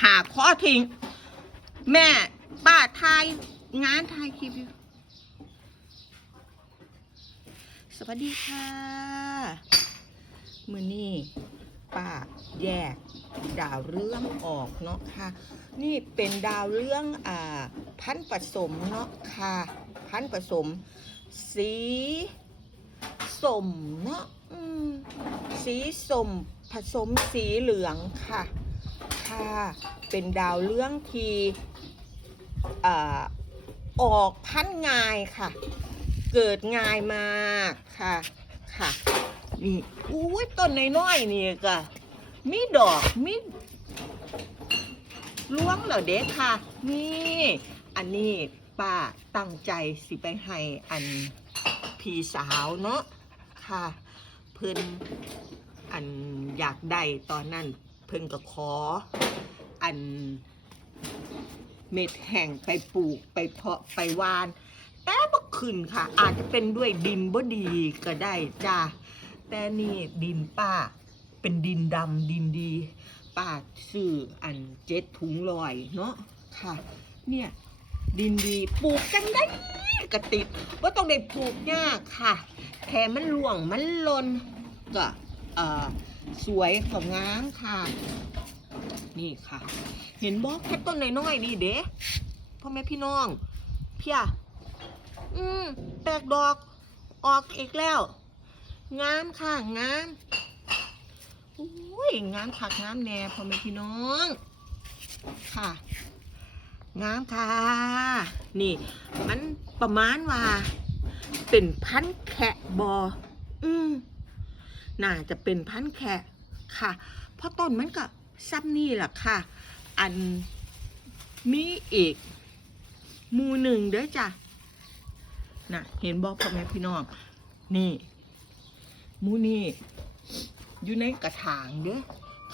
ขาข้อทิ้ง แม่ป้าทายงานทายคลิปอยู่สวัสดีค่ะมือนี่ป้าแยกดาวเรื่องออกเนาะค่ะ นี่เป็นดาวเรื่องอ่าพันผสมเนาะค่ะ พันผสม สีสมเนาะสีสมผสมสีเหลืองค่ะ ค่ะเป็นดาวเรื่องที่ออกพันงายค่ะ เกิดงายมากค่ะค่ะนี่อุ้ยต้นน้อยๆนี่ก็มีดอกมีล้วงเหรอเด็กค่ะ นี่ อันนี้ป้าตั้งใจสิไปให้อันพี่สาวเนาะค่ะ เพิ่นอันอยากได้ตอนนั้น เพิ่นก็ขอ อันเม็ดแห่งไปปลูกไปเพาะไปวาน แต่บ่ขึ้นค่ะ อาจจะเป็นด้วยดินบ่ดีก็ได้จ้าแต่นี่ดินป้า เป็นดินดำดินดี ป้าซื้ออันเจ็ดถุงลอยเนาะค่ะ เนี่ยดินดีปลูกกันได้กระติดว่าต้องได้ปลูกยากค่ะแถมมันหลวงมันลนก็เอ่อ สวยของงามค่ะ นี่ค่ะ เห็นบอกแค่ต้นน้อยๆนี่เด้พ่อแม่พี่น้อง เพียอืมแตกดอกออกอีกแล้ว งามค่ะงามอุ้ยงามคักงามแน่พ่อแม่พี่น้อง ค่ะ งามค่ะ นี่ มันประมาณว่า เป็นพันแคะบออืม น่าจะเป็นพันธุ์แคะค่ะ เพราะต้นมันก็ซ้ำนี่แหละค่ะ อันมีอีกมูหนึ่งเด้อจ้ะน่ะเห็นบอกพ่อแม่พี่น้อง นี่ มูนี่ อยู่ในกระถางเด้อ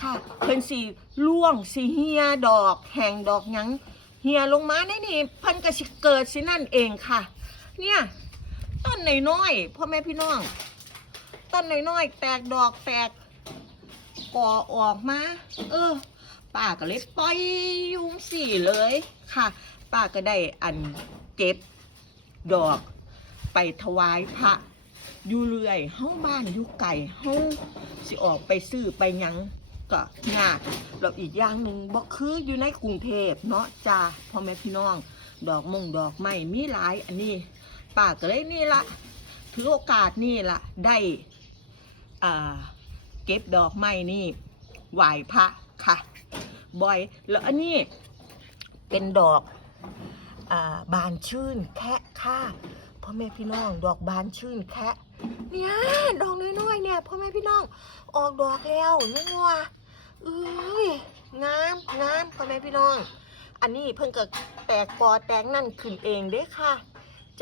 ค่ะเพิ่นสีล่วงสีเฮียดอกแห่งดอกหยังเฮียลงมาในนี่เพิ่นก็สิเกิดสินั่นเองค่ะ เนี่ยต้นน้อยๆพ่อแม่พี่น้อง ต้นน้อยๆ แตกดอกแตกก่อออกมา เออป้าก็เลยปล่อยยุงสี่เลยค่ะ ป้าก็ได้อันเก็บดอก ไปถวายพระอยู่เรื่อยเฮ้าบ้านอยู่ไก่เฮ้าสิออกไปซื้อไปยังก็ยากแล้วอีกอย่างหนึ่งบ่คืออยู่ในกรุงเทพเนาะจ้าพ่อแม่พี่น้อง ดอกมงดอกไม้มีหลายอันนี้ป้าก็เลยนี่ละถือโอกาสนี่ละได้ เก็บดอกไม้นี่ไหว้พระค่ะบ่อยแล้วอันนี้เป็นดอกอบานชื่นแคะค่ะพ่อแม่พี่น้อง ดอกบานชื่นแคะเนี่ยดอกน้อยๆเนี่ยพ่อแม่พี่น้องออกดอกแล้วนี่ว่ะเอ้ยงามงามพ่อแม่พี่น้อง อันนี้เพิ่งเก็แตกกอแตกนั่นขึ้นเองเด้ค่ะ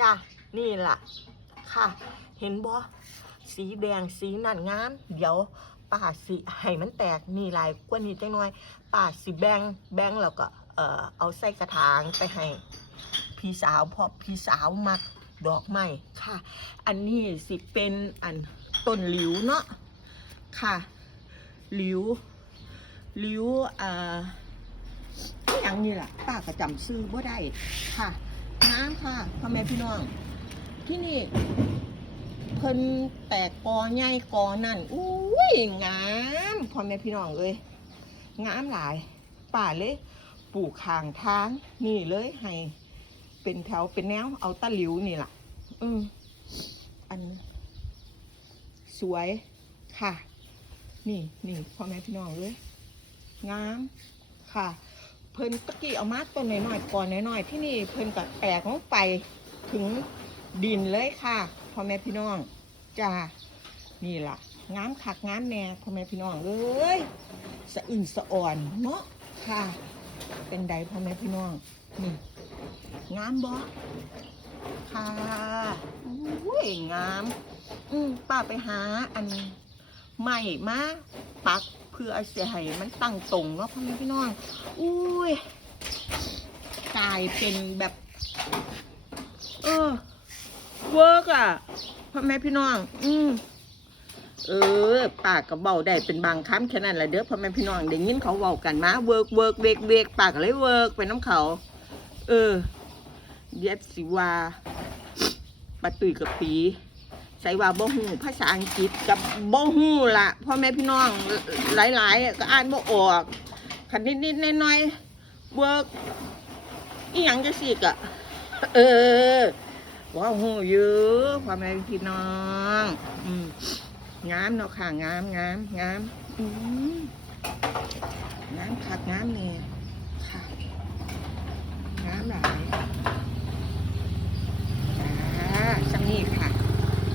จ้ะนี่ล่ะค่ะ เห็นบ่ สีแดงสีนั่นงาม เดี๋ยวป่าสิให้มันแตกนี่ลายกว่านี้จังหน่อยป่าสิแบงแบงแล้วก็เอ่อเอาใส่กระถางไปให้พี่สาวพราะพี่สาวมักดอกไม้ค่ะ อันนี้สิเป็นอันต้นหลิวเนาะค่ะหลิวหลิวอ่าอย่างนี้แหละป้าก็จำซื้อบ่ได้ค่ะน้ำค่ะพ่อแม่พี่น้องที่นี่ เพิ่นแตกกอใหญ่กอนั่นอุ้ยงามพ่อแม่พี่น้องเลยงามหลาย ป่าเลยปลูกข้างทาง นี่เลยให้ เป็นแถวเป็นแนวเอาตะหลิวนี่ล่ะอืมอัน สวยค่ะ นี่นี่พ่อแม่พี่น้องเลยงามค่ะ เพิ่นตะกี้เอามาต้นน้อยๆก่อนน้อยๆที่นี่เพิ่นก็แตกลงไปถึงดินเลยค่ะ พ่อแม่พี่น้องจ้านี่ล่ะงามคักงามแน่พ่อแม่พี่น้องเอ้ยสะอื่นสะอ่อนเนาะค่ะ เป็นใดพ่อแม่พี่น้องนี่งามบ่ค่ะอุ้ยงาม อืมป้าไปหาอันใหม่มาปักเพื่อเสียให้มันตั้งตรงเนาะพ่อแม่พี่น้องอุ้ยกลายเป็นแบบ เออ เวิร์กอะพ่อแม่พี่น้อง อืมเออปากก็เบาได้เป็นบางคำแค่นั้นแหละเด้อพ่อแม่พี่น้องได้ยินเขาเว้ากันมาเวิร์กเวิร์กเวกเวกปาก็เลยเวิร์กไปน้ำเขา เออเย็ดสิวาปะตุยกับปีใส่ว่าบ่ฮู้ภาษาอังกฤษกับบ่ฮู้ล่ะพ่อแม่พี่น้องหลาย ๆ ก็อ่านบ่ออกคันนิดๆน้อยๆเวิร์กอีหยังจะสิกะเออ ว้าหเยอะพ่อแม่พี่น้องงามเนาะค่ะงามงามงามงามขัดงามเนี่ยค่ะงามหลาย